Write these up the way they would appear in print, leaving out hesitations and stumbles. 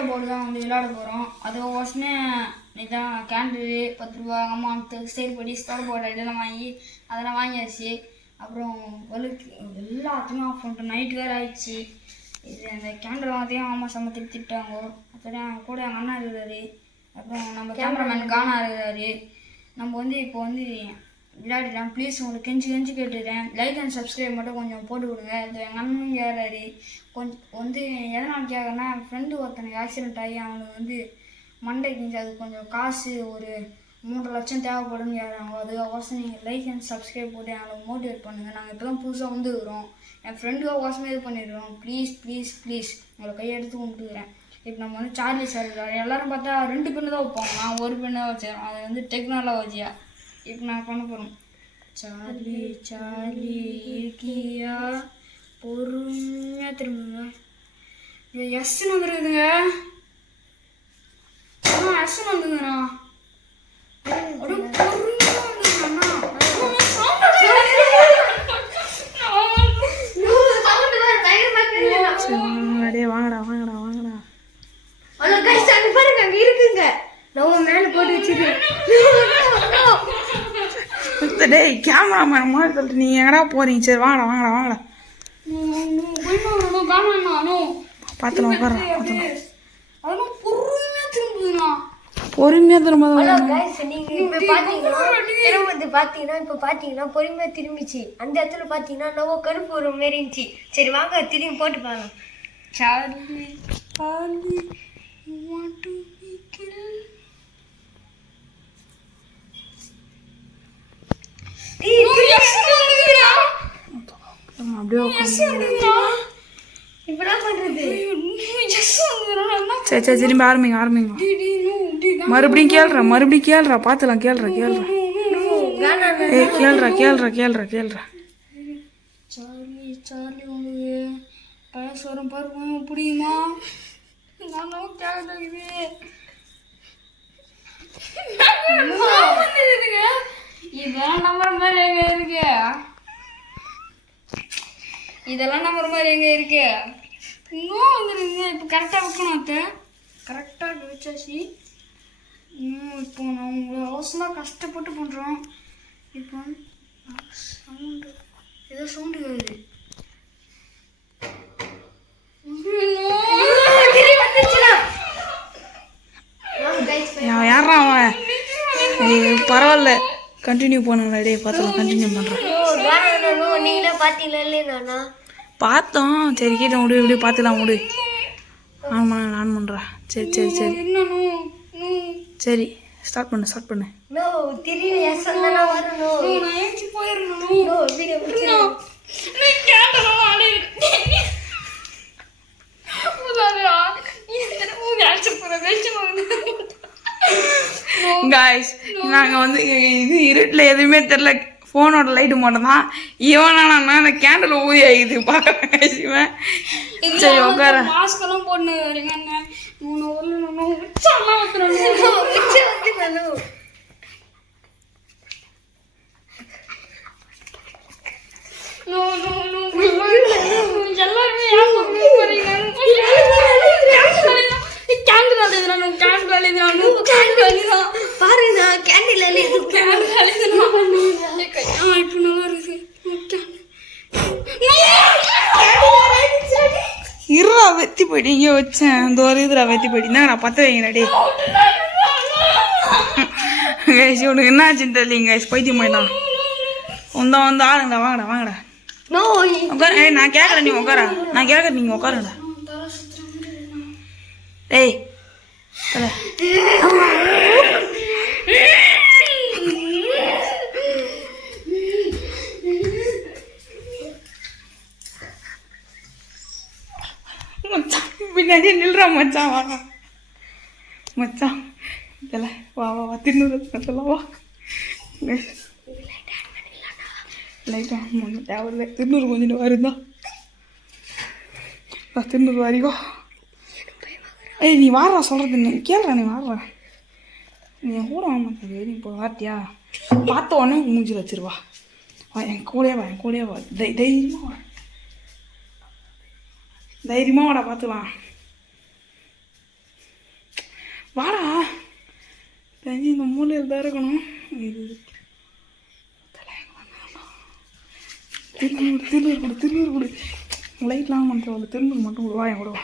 Kerala board தான் வந்து விளையாட போகிறோம். அதுக்கோசமே இதான் கேண்டில் 10 ரூபா அம்மா செயல்படி ஸ்டார் போர்டு இதெல்லாம் வாங்கி அதெல்லாம் வாங்கியாச்சு. அப்புறம் எல்லாத்தையும் ஆஃப் பண்ணிட்டோம். நைட்டு வேறு ஆயிடுச்சு. இது அந்த கேண்டில் வாங்கத்தையும் அம்மா செம்ம திட்டாங்க. அப்புறம் கூட எங்கள் அண்ணா இருக்கிறாரு. அப்புறம் நம்ம கேமராமேன் கானா இருக்கிறாரு. நம்ம வந்து இப்போ வந்து விளையாடிடலாம். ப்ளீஸ் உங்களுக்கு கெஞ்சி கேட்டுடுறேன். லைக் அண்ட் சப்ஸ்கிரைப் மட்டும் கொஞ்சம் போட்டு கொடுங்க. இது எங்கள் அண்ணன் கேட்குறாரு. கொஞ்சம் வந்து எதனால் கேட்குறேன்னா, என் ஃப்ரெண்டு ஒருத்தனுக்கு ஆக்சிடென்ட் ஆகி அவனுக்கு வந்து மண்டை கிஞ்சி அது கொஞ்சம் காசு ஒரு 3 லட்சம் தேவைப்படுன்னு கேட்குறாங்க. அதுக்கோசம் நீங்கள் லைக் அண்ட் சப்ஸ்கிரைப் போட்டு எங்களுக்கு மோட்டிவேட் பண்ணுங்கள். நாங்கள் இப்போ தான் புதுசாக வந்துக்கிறோம். என் ஃப்ரெண்டுக்கோசமே இது பண்ணிடுறோம். ப்ளீஸ் உங்களை கையெடுத்து கும்பிட்டுக்கிறேன். இப்போ நம்ம வந்து சார்லி சார் எல்லோரும் பார்த்தா 2 பெண்ணு தான் வைப்போம். நான் ஒரு பெண்ணை வச்சுக்கிறோம். அது வந்து டெக்னாலஜியா. இப்போ நான் பண்ண போகிறோம். சார்லி இருக்கியா பொறுமையாக திரும்புங்க. எஸ்ன்னு வந்துருக்குதுங்க. எஸ்ன்னு வந்துங்கண்ணா. பொறுமையாக வந்துருங்கண்ணா. வாங்கடா இருக்குங்க. நான் மேல போட்டு வச்சிருக்கேன். டேய் கேமராமேன் மாதிரி சொல்லிட்டு நீங்கள் எங்கடா போகிறீங்க? சரி வாங்கடா பார்த்துலாம் பொறுமையாக திரும்ப பாத்தீங்கன்னா பொறுமையா திரும்பிச்சு. அந்த இடத்துல பாத்தீங்கன்னா நம்ம கருப்பு ஒரு மாரி இருந்துச்சு. சரி வாங்க திரும்பி போட்டு பாக்கலாம். Charlie you want to be killed? சரி திரும்பி ஆரம்பிங்க. மறுபடியும் கேள்றா பார்த்துலாம் கேள்றா கேள்றா. சார்லி உங்களுக்கு பழசோரம் பருவம் பிடிக்குமா? நானும் கேட்குது. இதெல்லாம் நம்புற மாதிரி எங்க இருக்கு? இதெல்லாம் நம்புற மாதிரி எங்க இருக்கு? இன்னும் வந்துருங்க. இப்போ கரெக்டாக வைக்கணும். அத்தை கரெக்டாக வச்சாச்சு. இப்போ நான் உங்களை அவசரமாக கஷ்டப்பட்டு பண்ணுறோம். இப்போ சவுண்டு ஏதோ சவுண்டு வருது. யாரா அவன்? பரவாயில்ல கண்டினியூ பண்ணுங்களா? டே பார்த்துலாம் கண்டினியூ பண்ணுறேன். நீங்களே பார்த்தீங்களா? பார்த்தோம். சரி கேட்ட விடு இப்படி பார்த்துலாம் விடு. ஆன் பண்ணுறேன். சரி ஸ்டார்ட் பண்ணு. காய்ஸ் நாங்கள் வந்து இது இருட்டில் எதுவுமே தெரில. ஃபோனோட லைட்டு மட்டும் தான். இவனா அந்த கேண்டில் ஊதி ஆகிது பார்க்குறேன். சரி உட்கார. மாஸ்கெல்லாம் போட்டு வரீங்க. இருறா வெத்தி போயிட்டு இங்கே வச்சேன். இந்த ஒரு இதுரா வெத்தி போயிட்டு நான் 10 வைங்கடே. கைஸ் உனக்கு என்ன ஆச்சுன்னு தெரியலங்க. கைஸ் பைத்தியம் போயிட்டான். வந்து ஆளுங்கடா. வாங்கடா உட்கார. நான் கேட்குறேன் நீ உட்கார. நீங்கள் உட்காருங்கடா. ஏய் பின்னாடி நில்றா மச்சான். வா மச்சான் இதெல்லாம் வா திருநூறு சொல்லவா? லைட் ஆன் பண்ண தேவையில்லை. திருநூறு கொஞ்சம் வருந்தா. திருநூறு வரைக்கும். ஏய் நீ வாடுறா சொல்கிறது. நீ கேள்றா. நீ வாடுறா. நீ என் கூட வாங்க. நீ இப்போ வார்த்தியா பார்த்த உடனே மூஞ்சில் வச்சிருவா. என் கூடயே வா. தைரியமாக வாடா பார்த்துக்கலாம். வாடா தெரிஞ்சு இந்த மூலையில் தான் இருக்கணும். இது திருநூறு கொடு லைட்லாம் பண்ணுறவங்க திருநூறு மட்டும் கொடுவா என் கொடுவா.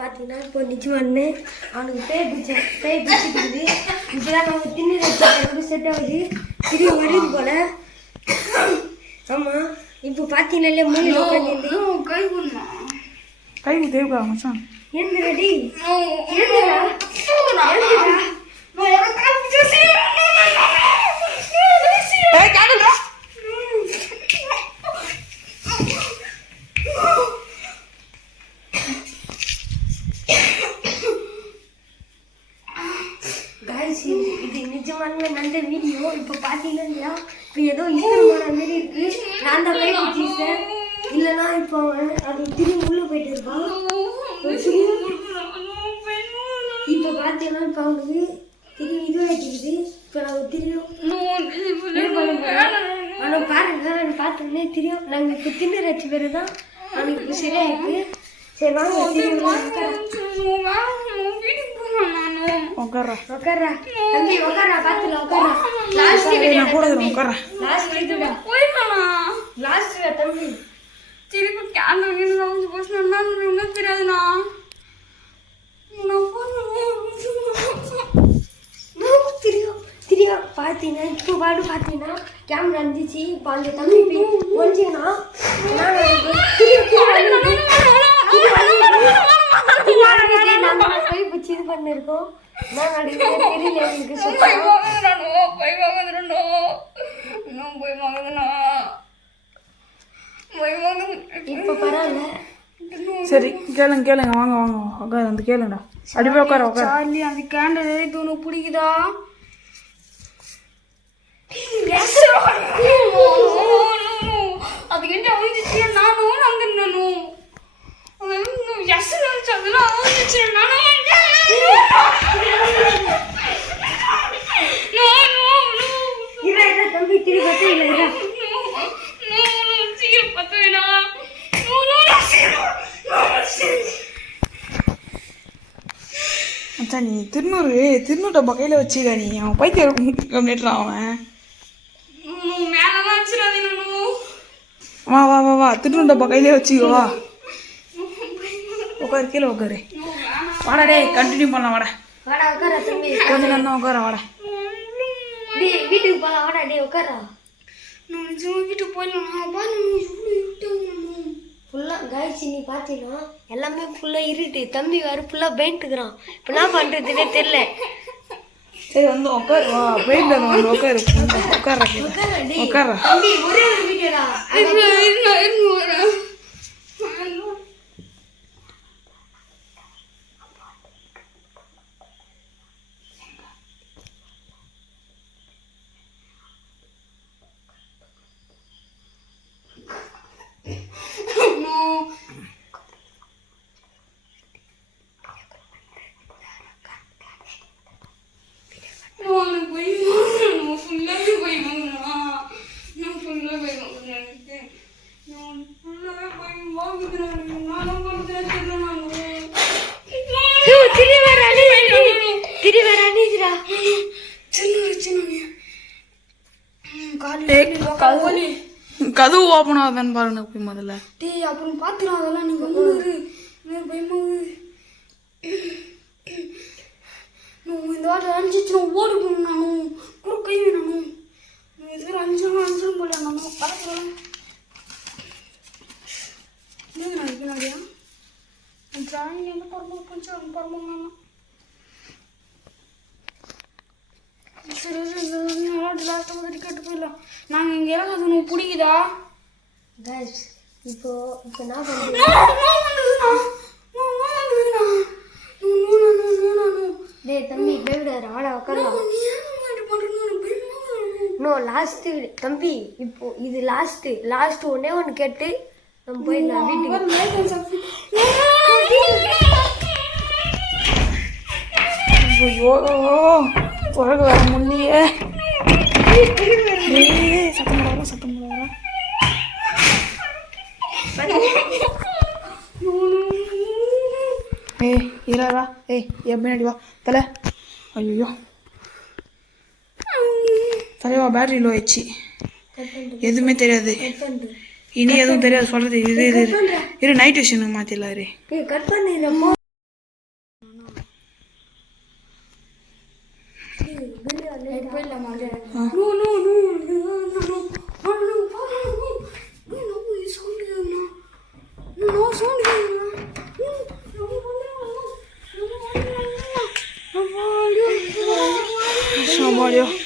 பார்த்தீங்கன்னா இப்போ நிச்சயமானு அவனுக்கு பேய் பிடிச்சிருக்குது. இப்போதான் நம்ம தின்னு வச்சு செட் ஆகுது. திரும்பி வருது போல. ஆமாம் இப்போ பார்த்தீங்கன்னாலே மூணு கை தேவைக்கா மச்சான். என்ன ரெடி இது நிஜமான நல்ல வீடியோ. இப்போ பார்த்தீங்கன்னா இப்போ ஏதோ இஷ்டமான மாரி இருக்கு. நான் தான் கை பிடிச்சிட்டேன். இல்லைன்னா இப்போ அது திரும்பி உள்ளே போயிட்டு இருப்பான். இப்போ பார்த்தீங்கன்னா இப்போ அவனுக்கு திரும்பி இது வச்சுக்குது. இப்போ நாங்கள் திரும்பியும் ஆனால் பாருங்க பார்த்தோன்னே தெரியும். நாங்கள் இப்போ தின்னு வச்ச பேர் தான் அவனுக்கு இப்போ சரியாயிருக்கு. சரி வாங்க உட்கார்றா உட்கார்றா தம்பி உட்கார்றா பார்த்துல உட்கார்றா. நான் கூட உட்கார்றேன். லாஸ்ட் தம்பி திருப்பி கேண்டல் வந்து போச்சுன்னா ஒன்றும் தெரியாதுண்ணா. தெரியும் பார்த்தீங்கன்னா இப்போ பாட்டு பார்த்தீங்கன்னா கேமரா இருந்துச்சு. இப்போ அந்த தம்பி ஒழிஞ்சிங்கன்னா கை பிடிச்சி இது பண்ணிருக்கோம். தெரியல எங்களுக்கு இப்போ பரவாயில்ல. சரி கேளுங்க வாங்க உட்காரு வந்து கேளுங்கடா. அடி போய் உட்கார சார்லி அந்த கேண்டல் இது உனக்கு பிடிக்குதா? அதுக்கிட்ட வந்துச்சு நானும் வந்துடணும். எஸ் அதெல்லாம் வந்துச்சு நானும் தம்பி திருப்பி இல்லை மச்சான் நீ திருநூறு டப்பா கையில் வச்சுக்க. நீ அவன் பைத்தியம் கம்ப்ளீட்றான் அவன். வா திருநூறு டப்பா கையிலே வச்சுக்கோ. வா உட்காரு கீழே உட்காரு. வாடா டே கண்டினியூ பண்ணலாம். வாடா உட்காரா தம்பி கொஞ்ச நேரம் தான் உட்கார. வாடா வீட்டுக்கு போகலாம். வாடா டே உட்காரா. நான் நிஜமா வீட்டுக்கு போயிடலாம். ஃபுல்லாக காய்ச்சி நீ பார்த்தீங்கன்னா எல்லாமே ஃபுல்லாக இருட்டு. தம்பி வேறு ஃபுல்லாக பெயிண்ட்டுக்கிறான். இப்போ என்ன பண்ணுறதுனே தெரில. சரி வந்து உட்காரு. வா பெயிண்ட் வந்து உட்காரு. உட்கார தம்பி ஒரே ஒரு வீடியோடா. கதவு ஓப்பன் ஆகுதான்னு பாருங்க போய் முதல்ல. டேய் அப்புறம் பார்த்துக்கலாம் அதெல்லாம். நீங்கள் பயமாகுது. இந்த வாட்டி அழிஞ்சிச்சு ஓடி போகணும். நானும் கூட கை வேணும். இதுவரை அஞ்சும் போல நானும் பார்த்துக்கலாம். பின்னாடியா டிராயிங் எந்த பரமாக போச்சு அவங்க பரமாங்க. சரி நல்லா லாஸ்ட்டாக வந்து கேட்டு போயிடலாம். நாங்கள் இங்கே இறங்காது உனக்கு பிடிக்குதா? இப்போ என்ன டேய் தம்பி பயப்படாத. வாடா உட்காரலாம். லாஸ்ட்டு தம்பி இப்போ இது லாஸ்ட்டு ஒன்னே ஒன்று கேட்டு நம்ம போயிடலாம் வீட்டுக்கு. ஐயோ உலக வர முடியே. சத்தம் போடாத ஏய் இரா ஏய் என் பின்னாடி வா தலை ஐயோ தலைவா பேட்டரி லோ ஆயிடுச்சு எதுவுமே தெரியாது இனி எதுவும் தெரியாது சொல்கிறது இரு நைட் விஷனுக்கு மாற்றிடலாரு கட் பண்ணிடுறப்போ Somebody.